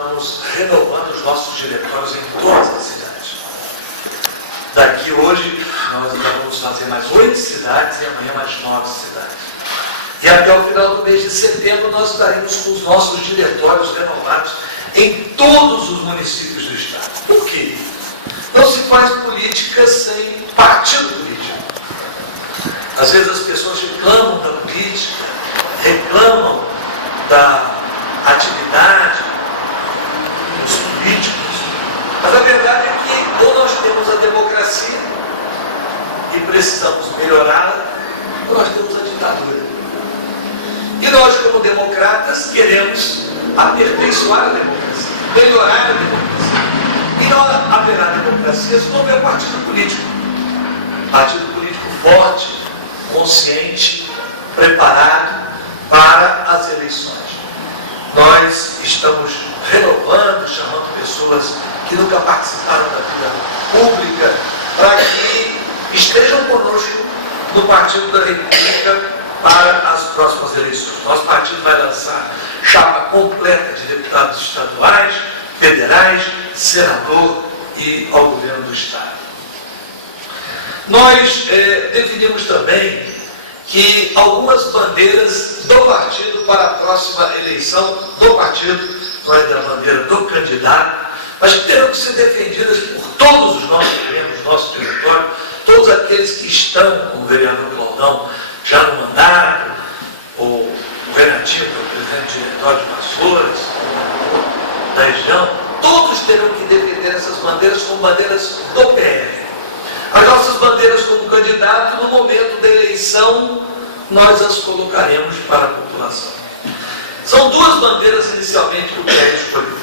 Estamos renovando os nossos diretórios em todas as cidades. Daqui hoje, nós ainda vamos fazer mais 8 cidades e amanhã mais 9 cidades. E até o final do mês de setembro, nós estaremos com os nossos diretórios renovados em todos os municípios do estado. Por quê? Não se faz política sem partido político. Às vezes as pessoas reclamam da política, reclamam da atividade dos políticos, mas a verdade é que ou nós temos a democracia e precisamos melhorá-la, ou nós temos a ditadura. E nós, como democratas, queremos aperfeiçoar a democracia, melhorar a democracia. E não haverá democracia se não houver partido político. Partido político forte, consciente, preparado para as eleições. Nós estamos renovando, chamando pessoas que nunca participaram da vida pública para que estejam conosco no Partido da República para as próximas eleições. Nosso partido vai lançar chapa completa de deputados estaduais, federais, senador e ao governo do estado. Nós definimos também que algumas bandeiras do partido para a próxima eleição do partido, não é da bandeira do candidato, mas que terão que ser defendidas por todos os nossos membros, nosso diretório, todos aqueles que estão, como o vereador Claudão, já no mandato, o Renatinho, que é o presidente do diretório de Vassouras, da região, todos terão que defender essas bandeiras como bandeiras do PL. As nossas bandeiras como candidato, no momento da eleição, nós as colocaremos para a população. São duas bandeiras inicialmente que o PL escolheu.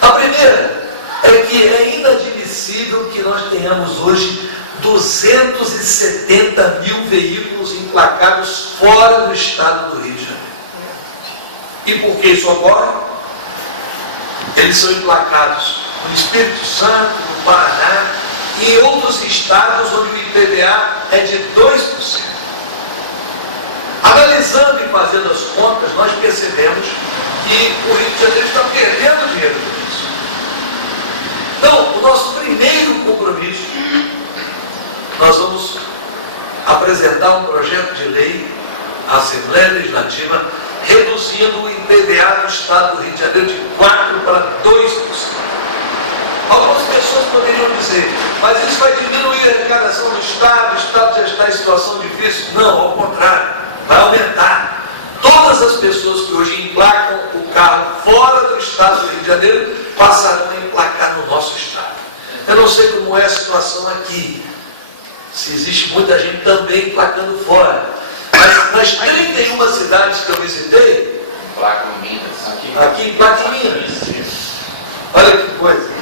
A primeira é que é inadmissível que nós tenhamos hoje 270 mil veículos emplacados fora do estado do Rio de Janeiro. E por que isso ocorre? Eles são emplacados no Espírito Santo, no Paraná, e em outros estados onde o IPVA é de 2%. Analisando e fazendo as contas, nós percebemos que o Rio de Janeiro está perdendo dinheiro com isso. Então, o nosso primeiro compromisso, nós vamos apresentar um projeto de lei à Assembleia Legislativa reduzindo o IPVA do estado do Rio de Janeiro de 4% para 2%. Algumas pessoas poderiam dizer, mas isso vai diminuir a arrecadação do Estado, o Estado já está em situação difícil. Não, ao contrário, vai aumentar. Todas as pessoas que hoje emplacam o carro fora do Estado do Rio de Janeiro passarão a emplacar no nosso Estado. Eu não sei como é a situação aqui, se existe muita gente também emplacando fora. Mas nas 31 cidades que eu visitei, emplaca em Minas. Aqui emplaca em Minas. Olha que coisa.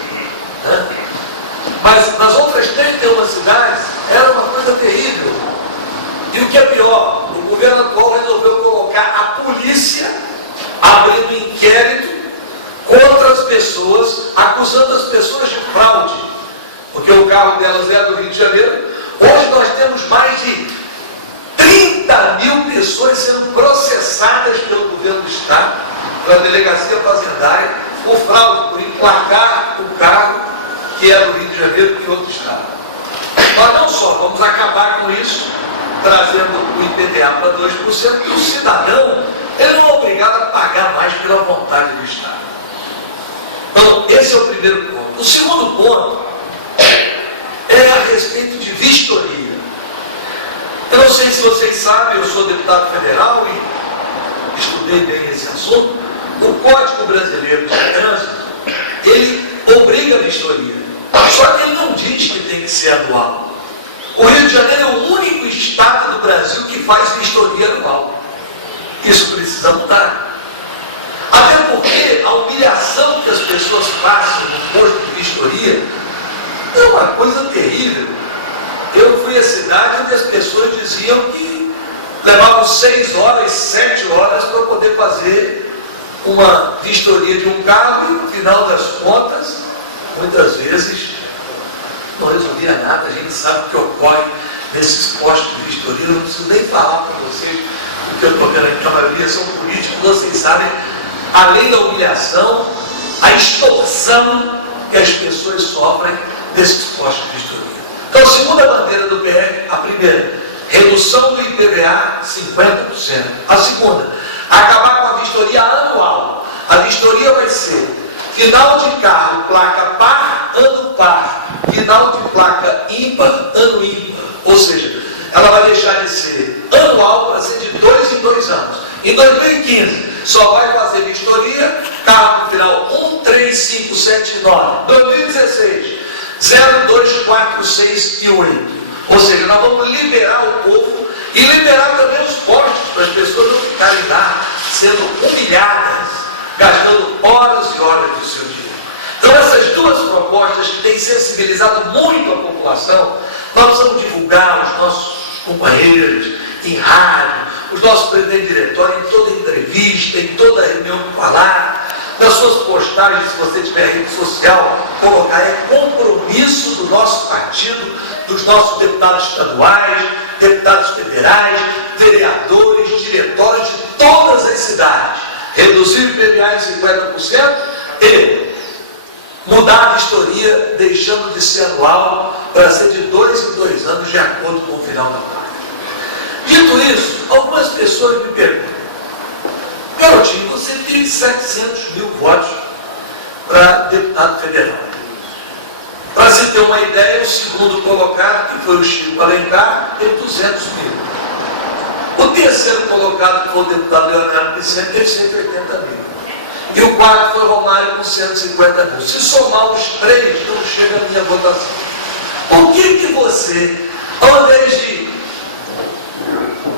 Mas nas outras 31 cidades era uma coisa terrível. E o que é pior, o governo atual resolveu colocar a polícia abrindo inquérito contra as pessoas, acusando as pessoas de fraude, porque o carro delas é do Rio de Janeiro. Hoje nós temos mais de 30 mil pessoas sendo processadas pelo governo do estado, pela delegacia fazendária, por fraude, por emplacar o carro que é do Rio de Janeiro em outro estado. Nós não só vamos acabar com isso, trazendo o IPVA para 2%, porque o cidadão ele não é obrigado a pagar mais pela vontade do Estado. Então, esse é o primeiro ponto. O segundo ponto é a respeito de vistoria. Eu não sei se vocês sabem, eu sou deputado federal e estudei bem esse assunto. O Código Brasileiro de Trânsito, ele obriga a vistoria. Só que ele não diz que tem que ser anual. O Rio de Janeiro é o único estado do Brasil que faz vistoria anual. Isso precisa mudar. Até porque a humilhação que as pessoas passam no posto de vistoria é uma coisa terrível. Eu fui à cidade onde as pessoas diziam que levavam 6 horas, 7 horas para poder fazer uma vistoria de um carro e no final das contas, muitas vezes, não resolvia nada. A gente sabe o que ocorre nesses postos de vistoria. Eu não preciso nem falar para vocês, porque eu estou vendo aqui que a maioria são políticos, vocês sabem, além da humilhação, a a extorsão que as pessoas sofrem desses postos de vistoria. Então, a segunda bandeira do PR, a primeira, redução do IPVA 50%. A segunda, acabar com a vistoria anual. A vistoria vai ser final de carro, placa par, ano par, final de placa ímpar, ano ímpar. Ou seja, ela vai deixar de ser anual para ser de 2 em 2 anos. Em 2015, só vai fazer vistoria, carro no final 13579. 2016, 0246 e 8. Ou seja, nós vamos liberar o povo e liberar também os postos para as pessoas não ficarem lá sendo humilhadas, gastando horas e horas do seu dia. Então, essas duas propostas que têm sensibilizado muito a população, nós precisamos divulgar os nossos companheiros em rádio, os nossos presidentes de diretório, em toda entrevista, em toda reunião que falar, nas suas postagens, se você tiver rede social, colocar compromisso do nosso partido, dos nossos deputados estaduais, deputados federais, vereadores, diretórios de todas as cidades. Reduzir o IPVA em 50% e mudar a vistoria, deixando de ser anual para ser de 2 em 2 anos, de acordo com o final da placa. Dito isso, algumas pessoas me perguntam: Garotinho, você tem 700 mil votos para deputado federal. Para se ter uma ideia, o segundo colocado, que foi o Chico Alencar, teve 200 mil. O terceiro colocado, que foi o deputado Leonardo Vicente, teve 180 mil. E o quarto foi o Romário com 150 mil. Se somar os três, não chega a minha votação. Por que você, ao invés de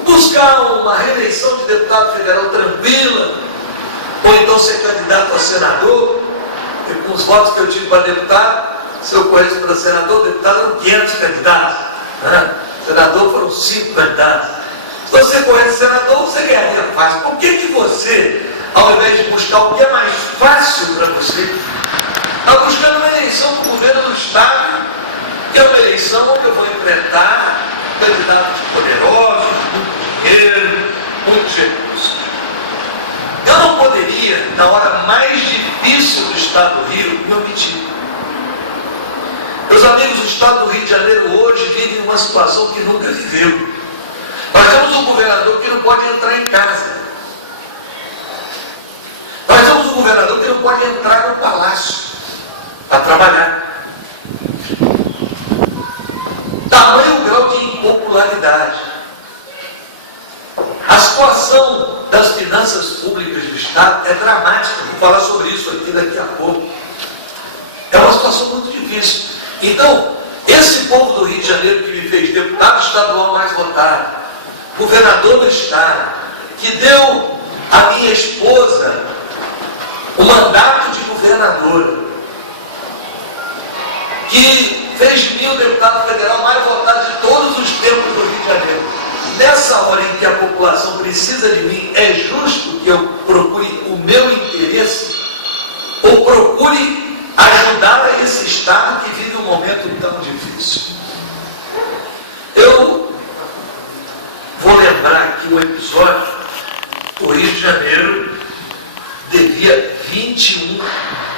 buscar uma reeleição de deputado federal tranquila, ou então ser candidato a senador, e com os votos que eu tive para deputado, se eu corresse para senador, deputado eram 500 candidatos, né? Senador foram 5 candidatos. Se você corresse senador, você ganharia fácil. Por que você, ao invés de buscar o que é mais fácil para você, está buscando uma eleição para o governo do Estado, que é uma eleição onde eu vou enfrentar candidatos poderosos, muito dinheiro, muitos recursos. Eu não poderia, na hora mais difícil do Estado do Rio, me omitir. Meus amigos, o Estado do Rio de Janeiro hoje vive uma situação que nunca viveu. Nós temos um governador que não pode entrar em casa. Nós temos um governador que não pode entrar no palácio para trabalhar. Tamanho grau de impopularidade. A situação das finanças públicas do Estado é dramática. Vou falar sobre isso aqui daqui a pouco. É uma situação muito difícil. Então, esse povo do Rio de Janeiro que me fez deputado estadual mais votado, governador do Estado, que deu à minha esposa o mandato de governadora, que fez de mim o deputado federal mais votado de todos os tempos do Rio de Janeiro. Nessa hora em que a população precisa de mim, é justo que eu procure o meu interesse ou procure ajudar esse Estado que vive um momento tão difícil. Eu vou lembrar aqui um episódio. O Rio de Janeiro devia 21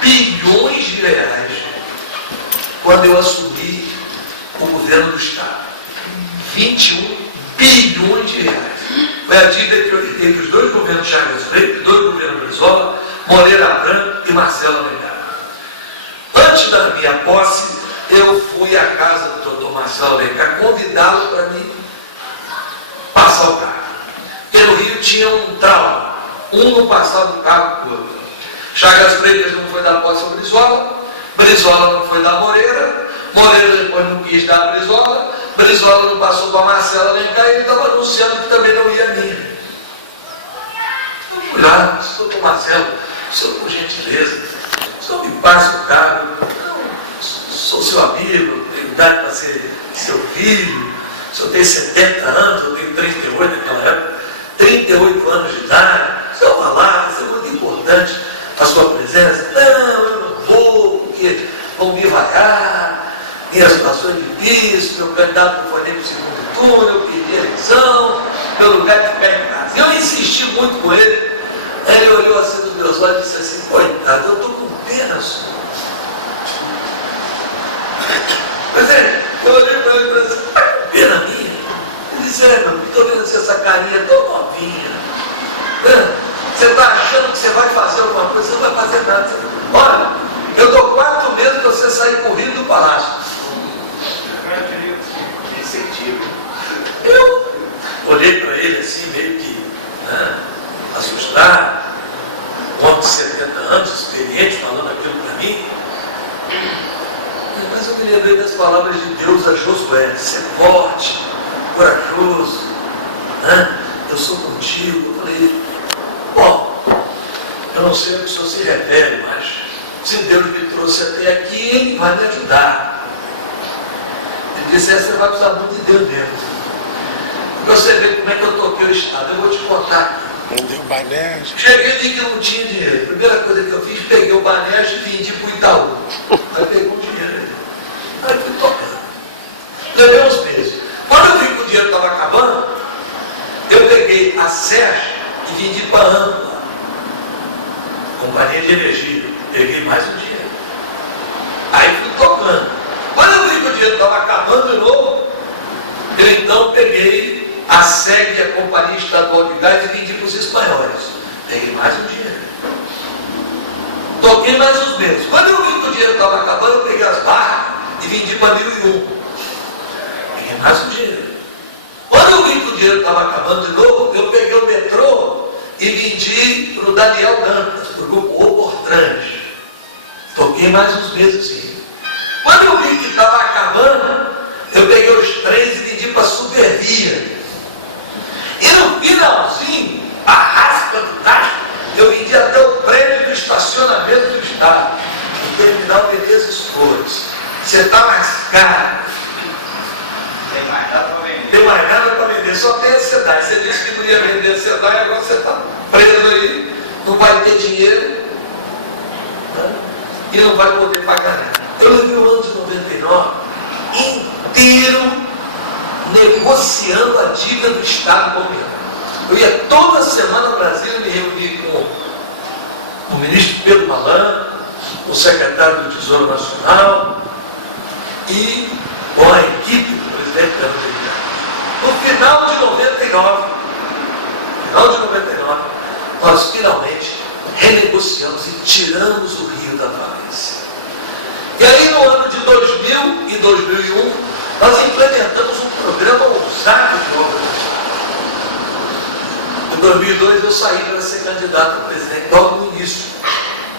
bilhões de reais quando eu assumi o governo do Estado. 21 bilhões de reais. Foi a dívida que eu herdei dos dois governos Chagas Freire, dois governos Brizola, Moreira Branco e Marcelo Alencar. Antes da minha posse, eu fui à casa do doutor Marcelo Alencar convidá-lo para me passar o carro. Porque no Rio tinha um trauma. Um não passava o carro para o outro. Chagas Freire não foi dar posse ao Brizola, Brizola não foi dar Moreira, Moreira depois não quis dar a Brizola, Brizola não passou para Marcelo Alencar e ele estava anunciando que também não ia a mim. Eu fui lá, disse, doutor Marcelo, o senhor por gentileza, o senhor me passa o carro, eu sou seu amigo, tenho idade para ser seu filho, o senhor tem 70 anos, eu tenho 38 naquela época, 38 anos de idade, o senhor vai lá, isso é muito importante a sua presença. Não, eu não vou, porque vão me vaiar, minha situação é difícil, meu candidato não foi nem para o segundo turno, eu pedi a eleição, meu lugar de ficar em casa. Eu insisti muito com ele, aí ele olhou assim nos meus olhos e disse assim, coitado, eu estou com pena penso. Presidente, eu olhei para ele e falei assim, pena minha. Ele disse, meu, estou vendo essa carinha tão novinha. Você está achando que você vai fazer alguma coisa, você não vai fazer nada. Olha, eu dou 4 meses para você sair correndo do palácio. Incentivo. Eu olhei para ele assim, meio que assustado, um homem de 70 anos, experiente, falando aquilo para mim. Mas eu me lembrei das palavras de Deus a Josué: ser forte, corajoso, eu sou contigo. Eu falei, bom, eu não sei a que o senhor se refere, mas se Deus me trouxe até aqui, Ele vai me ajudar. Ele disse, você vai precisar muito de Deus mesmo. Para você ver como é que eu toquei o estado, eu vou te contar. Não deu bané. Cheguei e vi que eu não tinha dinheiro. A primeira coisa que eu fiz, peguei o bané e vendi para o Itaú. Aí peguei o dinheiro. Aí fui tocando. Levei uns meses. Quando eu vi que o dinheiro estava acabando, eu peguei a Sérgio e vendi para a Ampla, companhia de energia. Peguei mais um dinheiro. Aí fui tocando. Quando eu vi que o dinheiro estava acabando de novo, eu então peguei a SEG, a Companhia Estadual de Gás, e vendi para os espanhóis. Peguei mais um dinheiro. Toquei mais uns meses. Quando eu vi que o dinheiro estava acabando, eu peguei as barras e vendi para 1001. Peguei mais um dinheiro. Quando eu vi que o dinheiro estava acabando de novo, eu peguei o metrô e vendi para o Daniel Dantas, para o grupo Oportrans. Toquei mais uns meses assim. Quando eu vi que estava acabando, eu peguei os trens e vendi para a Supervia. E no finalzinho, a rasca do tacho, eu vendi até o prédio do estacionamento do Estado, no terminal Menezes Flores. Você está mais caro. Tem mais nada para vender. Tem mais nada para vender, só tem a SEDAI. Você disse que não ia vender a SEDAI, agora você está preso aí, não vai ter dinheiro, e não vai poder pagar nada. Eu levei o ano de 99 inteiro negociando a dívida do Estado com o governo. Eu ia toda semana ao Brasil me reunir com o ministro Pedro Malan, o secretário do Tesouro Nacional e com a equipe do presidente da República. No final de 99, nós finalmente renegociamos e tiramos o Rio da falência. E aí no ano de 2000 e 2001, nós implementamos um programa ousado de obras. Em 2002 eu saí para ser candidato a presidente, logo no início.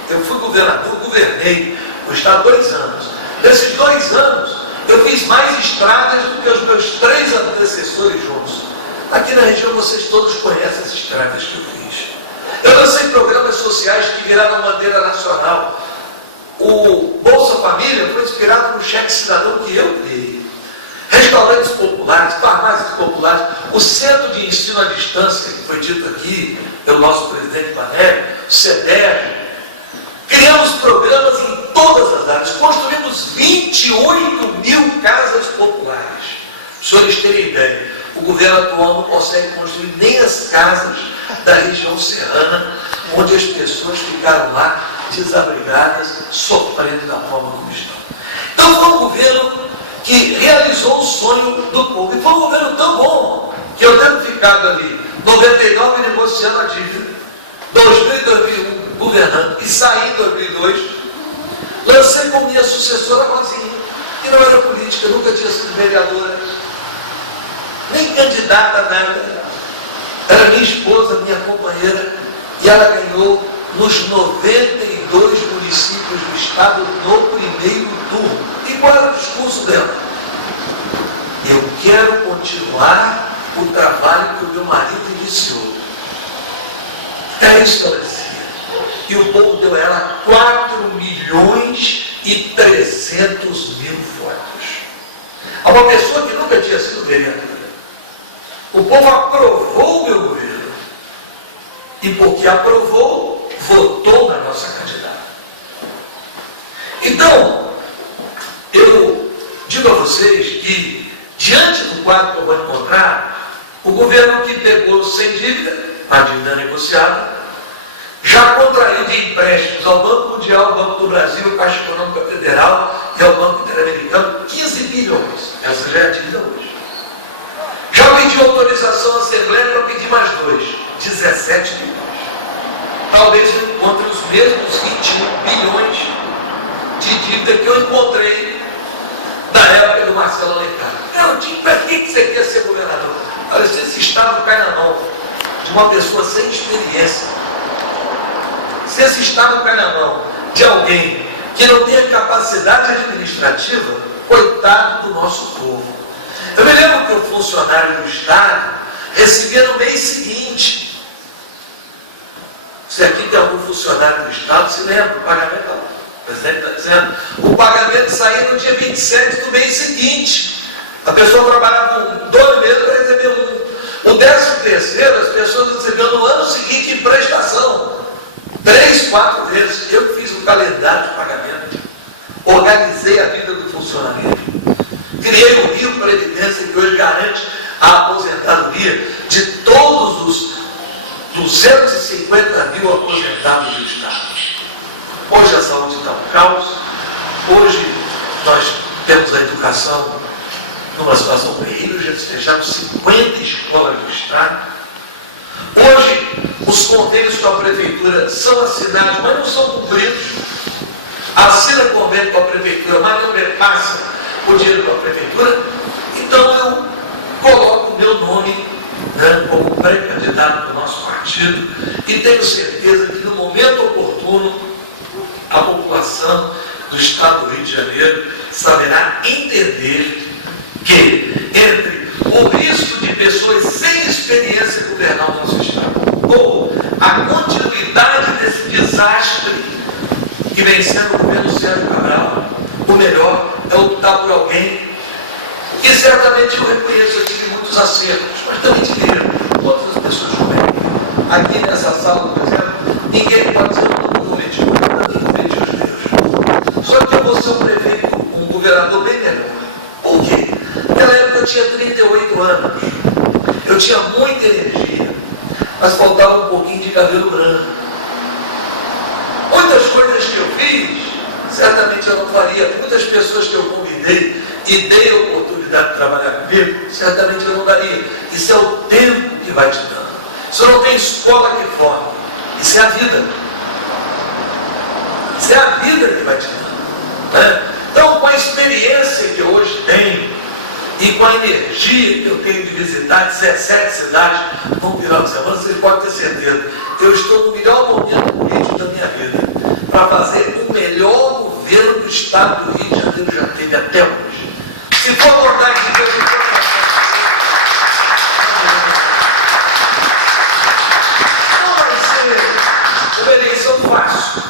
Eu fui governador, governei o Estado 2 anos. Nesses 2 anos, eu fiz mais estradas do que os meus 3 antecessores juntos. Aqui na região vocês todos conhecem as estradas que eu fiz. Eu lancei programas sociais que viraram bandeira nacional. O Bolsa Família foi inspirado no cheque cidadão que eu criei. Restaurantes populares, farmácias populares, o Centro de Ensino à Distância, que foi dito aqui pelo nosso presidente Panelli, o CEDER. Criamos programas em todas as áreas, construímos 28 mil casas populares. Para os senhores terem ideia, o governo atual não consegue construir nem as casas da região serrana, onde as pessoas ficaram lá desabrigadas, sofrendo da forma como estão. Então foi um governo que realizou o sonho do povo. E foi um governo tão bom que eu tendo ficado ali, 99 negociando a dívida, 2000 e 2001 governando, e saí em 2002, lancei como minha sucessora Rosinha, que não era política, nunca tinha sido vereadora, nem candidata a nada, era minha esposa, minha companheira, e ela ganhou nos 92 municípios do estado no primeiro turno. E qual era o discurso dela? Eu quero continuar o trabalho que o meu marido iniciou. É isso que ela dizia. E o povo deu a ela 4.300.000 votos. A uma pessoa que nunca tinha sido vereadora. O povo aprovou o meu governo. E porque aprovou, votou na nossa candidata. Então, eu digo a vocês que, diante do quadro que eu vou encontrar, o governo que pegou sem dívida, a dívida negociada, Já contraí de empréstimos ao Banco Mundial, ao Banco do Brasil, Caixa Econômica Federal e ao Banco Interamericano 15 bilhões. Essa já é a dívida hoje. Já pedi autorização à Assembleia para pedir mais 17 bilhões. Talvez eu encontre os mesmos 21 bilhões de dívida que eu encontrei na época do Marcelo Alencar. Para que você quer ser governador? Olha, se esse Estado cai na mão de uma pessoa sem experiência, se esse Estado cai na mão de alguém que não tenha capacidade administrativa, coitado do nosso povo. Eu me lembro que um funcionário do Estado recebia no mês seguinte. Se aqui tem algum funcionário do Estado, se lembra, o pagamento, o presidente está dizendo, o pagamento saía no dia 27 do mês seguinte. A pessoa trabalhava 2 meses para receber um. O 13º, as pessoas recebiam no ano seguinte em prestação. 3, 4 vezes. Eu fiz um calendário de pagamento. Organizei a vida do funcionamento. Criei o Rio Previdência, que hoje garante a aposentadoria de todos os 250 mil aposentados do Estado. Hoje a saúde está um caos. Hoje nós temos a educação numa situação terrível. Já fechamos 50 escolas do Estado. Hoje os convênios com a Prefeitura são assinados, mas não são cumpridos. Assina convênio com a Prefeitura, mas não repassa o dinheiro para a Prefeitura. Então eu coloco o meu nome, né, como pré-candidato do nosso partido e tenho certeza que no momento oportuno a população do Estado do Rio de Janeiro saberá entender que entre o risco de pessoas sem experiência governar o nosso Estado ou a continuidade desse desastre que vem sendo o governo Sérgio Cabral, o melhor é optar por alguém que certamente eu reconheço, eu tive muitos acertos, mas também tive erros. Todas as pessoas cometem. Aqui nessa sala, por exemplo, ninguém pode dizer que eu não cometi, eu também cometi os meus. Só que eu vou ser um prefeito, um governador bem melhor. Por quê? Naquela época eu tinha 38 anos, eu tinha muita energia, mas faltava um pouquinho de cabelo branco. Muitas coisas que eu fiz, certamente eu não faria. Muitas pessoas que eu convidei e dei a oportunidade de trabalhar comigo, certamente eu não daria. Isso é o tempo que vai te dando. Isso não tem escola que forme. Isso é a vida. Isso é a vida que vai te dando. Né? Então, com a experiência que eu hoje tenho e com a energia que eu tenho de visitar 17 cidades no final de semana, vocês podem ter certeza. Eu estou no melhor momento político da minha vida para fazer o melhor governo que o Estado do Rio de Janeiro já teve até hoje. Se for vontade de Deus, não vai ser uma eleição fácil.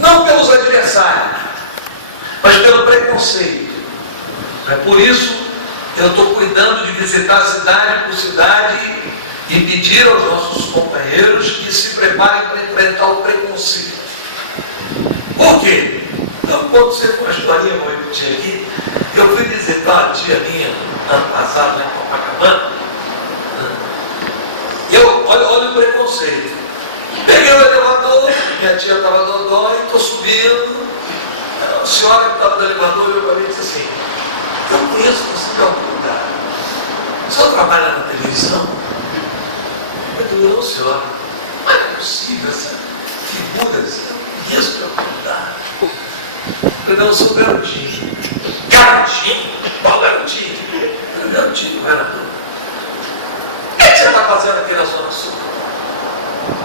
Não pelos adversários, mas pelo preconceito. É por isso que eu estou cuidando de visitar cidade por cidade e pedir aos nossos companheiros que se preparem para enfrentar o preconceito. Por quê? Então, quando você for uma historinha, eu vou repetir aqui, eu fui visitar uma tia minha, ano passado, lá em Copacabana, e olha o preconceito. Peguei o elevador, minha tia estava dodó, e estou subindo, a senhora que estava no elevador olhou para mim e disse assim, eu conheço você de algum lugar. O senhor trabalha na televisão? Eu digo, não, senhora. Mas não é possível, essa figura, eu conheço de algum lugar. Eu falei, não, eu sou garotinho. Garotinho? Qual garotinho? Eu falei, garotinho, governador. O que você está fazendo aqui na Zona Sul?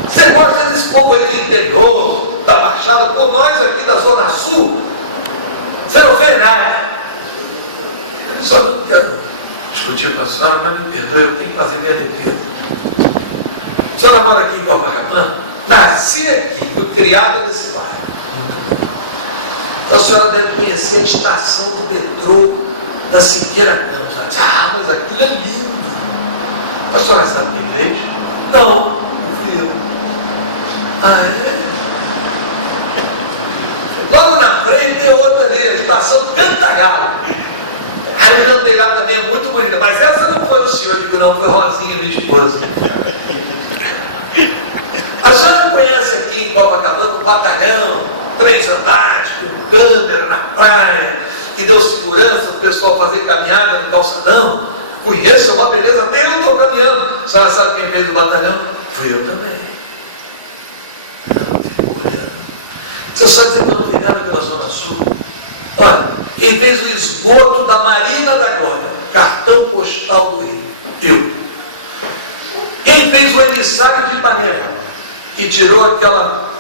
Você gosta desse povo aí do interior, da Baixada, por nós aqui da Zona Sul? Você não fez nada. Eu só não quero discutir com a senhora, mas me perdoe, eu tenho que fazer minha defesa. A senhora mora aqui em Copacabana? Nasci aqui, fui criada nesse bairro. Então a senhora deve conhecer a estação do metrô da Siqueira Campos. Ah, mas aquilo é lindo. A senhora sabe inglês? Não, não fui eu. Ah, é? Logo na frente tem outra ali, a estação Cantagalo. Aí eu andei lá também, é muito bonita. Mas essa não foi o senhor, digo, não, foi Rosinha, minha esposa. A senhora conhece do batalhão, 3 andares, com câmera na praia, que deu segurança para o pessoal fazer caminhada no calçadão. Conheço, é uma beleza, até eu estou caminhando. A senhora sabe quem fez o batalhão? Fui eu também. Você só dizer que eu não vi nada pela Zona Sul. Olha, quem fez o esgoto da Marina da Glória, cartão postal do Rio, eu. Quem fez o emissário de Ipanema, que tirou aquela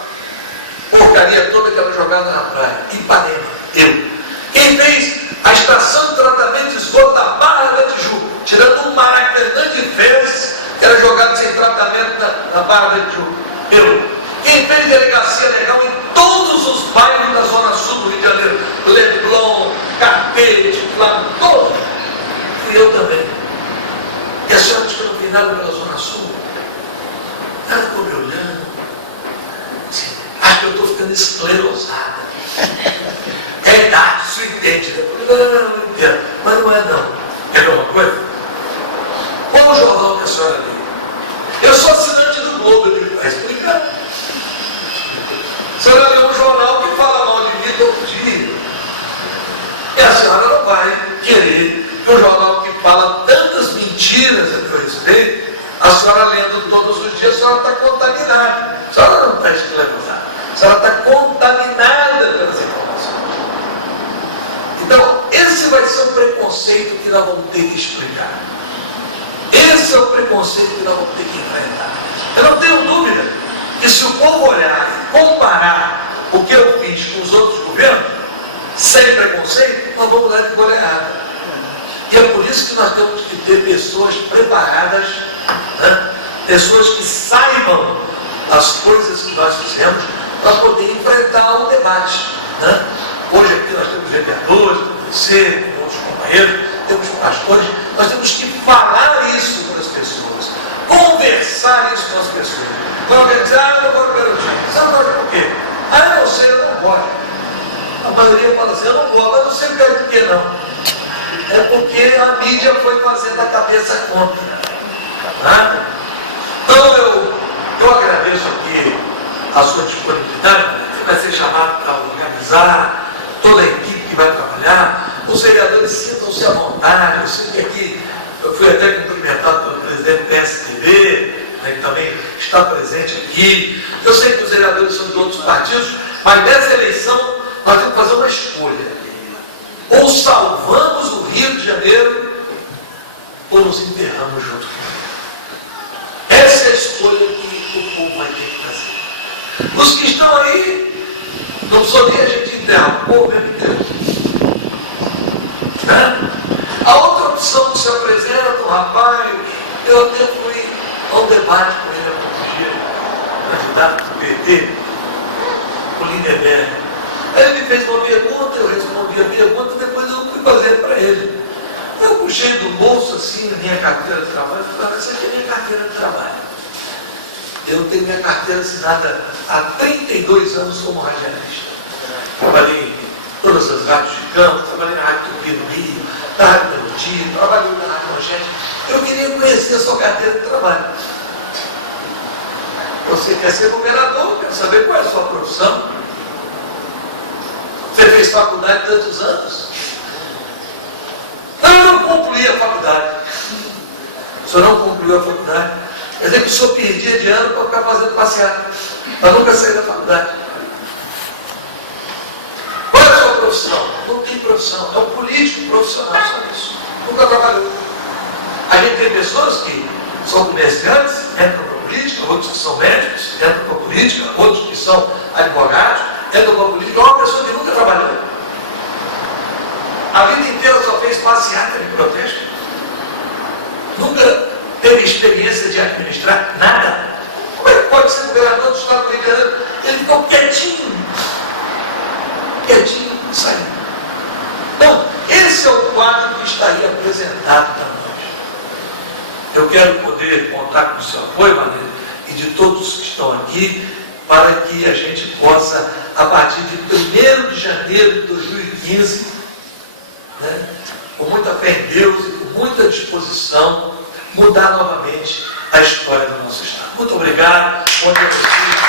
porcaria toda que era jogada na praia, Ipanema, eu. Quem fez a estação de tratamento de esgoto da Barra da Tijuca, tirando um maracanã de fezes que era jogado sem tratamento na Barra da Tijuca, eu. Quem fez delegacia legal em todos os bairros da Zona Sul do Rio de Janeiro, Leblon, Capete, Flávio, todos, fui eu também. E a senhora diz que eu não vi nada pela Zona Sul? Ela ficou me olhando, assim, acho que eu estou ficando esclerosada. É a idade, isso entende, né? Não entendo, mas não é não. Quer ver uma coisa? Qual o jornal que a senhora lê? Eu sou assinante do Globo, eu digo, vai explicar. A senhora lê um jornal que fala mal de mim todo dia. E a senhora não vai querer que um jornal que fala tantas mentiras a meu respeito, a senhora lendo todos os dias, a senhora está contaminada. A senhora não está esclerosada. A senhora está contaminada pelas informações. Então, esse vai ser o preconceito que nós vamos ter que explicar. Esse é o preconceito que nós vamos ter que enfrentar. Eu não tenho dúvida que se o povo olhar e comparar o que eu fiz com os outros governos, sem preconceito, nós vamos dar de goleada. E é por isso que nós temos que ter pessoas preparadas, né? Pessoas que saibam as coisas que nós fizemos para poder enfrentar o debate. Né? Hoje aqui nós temos vereadores, você, com outros companheiros, temos pastores, nós temos que falar isso para as pessoas, conversar isso com as pessoas. Quando alguém diz, eu não gosto de garotinho, você não gosta por quê? Eu não sei, eu não gosto. A maioria fala assim, eu não gosto, mas não sei por que não. É porque a mídia foi fazendo a cabeça contra. Tá? Então eu agradeço aqui a sua disponibilidade. Você vai ser chamado para organizar toda a equipe que vai trabalhar. Os vereadores sintam-se à vontade. Eu sei que aqui eu fui até cumprimentado pelo presidente do PSDB, né, que também está presente aqui. Eu sei que os vereadores são de outros partidos, mas nessa eleição nós temos que fazer uma escolha. Ou salvamos o Rio de Janeiro, ou nos enterramos junto. Essa é a escolha que o povo vai ter que fazer. Os que estão aí, não sou nem a gente enterrar, o povo é inteiro. Né? A outra opção que se apresenta, um rapaz, eu até fui a um debate com ele há poucos dias, candidato do PT, o Lindenberg. Aí ele me fez uma pergunta, eu respondi a pergunta, depois eu fui fazer para ele. Eu puxei do bolso assim a minha carteira de trabalho e falei, essa aqui é minha carteira de trabalho. Eu tenho minha carteira assinada há 32 anos como radialista. Trabalhei em todas as rádios de campo, trabalhei na Rádio Tupi no Rio, na Rádio Melodia, trabalhei na Rádio Manchete. Eu queria conhecer a sua carteira de trabalho. Você quer ser governador, quer saber qual é a sua profissão. Você fez faculdade tantos anos? Eu não concluí a faculdade. O senhor não concluiu a faculdade. Quer dizer que o senhor perdia de ano para ficar fazendo passeata, para nunca sair da faculdade. Qual é a sua profissão? Não tem profissão. É um político profissional, só isso. Nunca trabalhou. A gente tem pessoas que são comerciantes, entram para a política, outros que são médicos, entram para a política, outros que são advogados, entram para a política. É uma pessoa que nunca trabalhou. A vida inteira só fez passeata de protesto. Nunca teve experiência de administrar nada. Como é que pode ser governador do Estado do Rio de Janeiro? Ele ficou quietinho. Quietinho, saiu. Então, esse é o quadro que está aí apresentado para nós. Eu quero poder contar com o seu apoio, Maneiro, e de todos que estão aqui, para que a gente possa, a partir de 1º de janeiro de 2015, né, com muita fé em Deus e com muita disposição, mudar novamente a história do nosso Estado. Muito obrigado. Bom dia a vocês.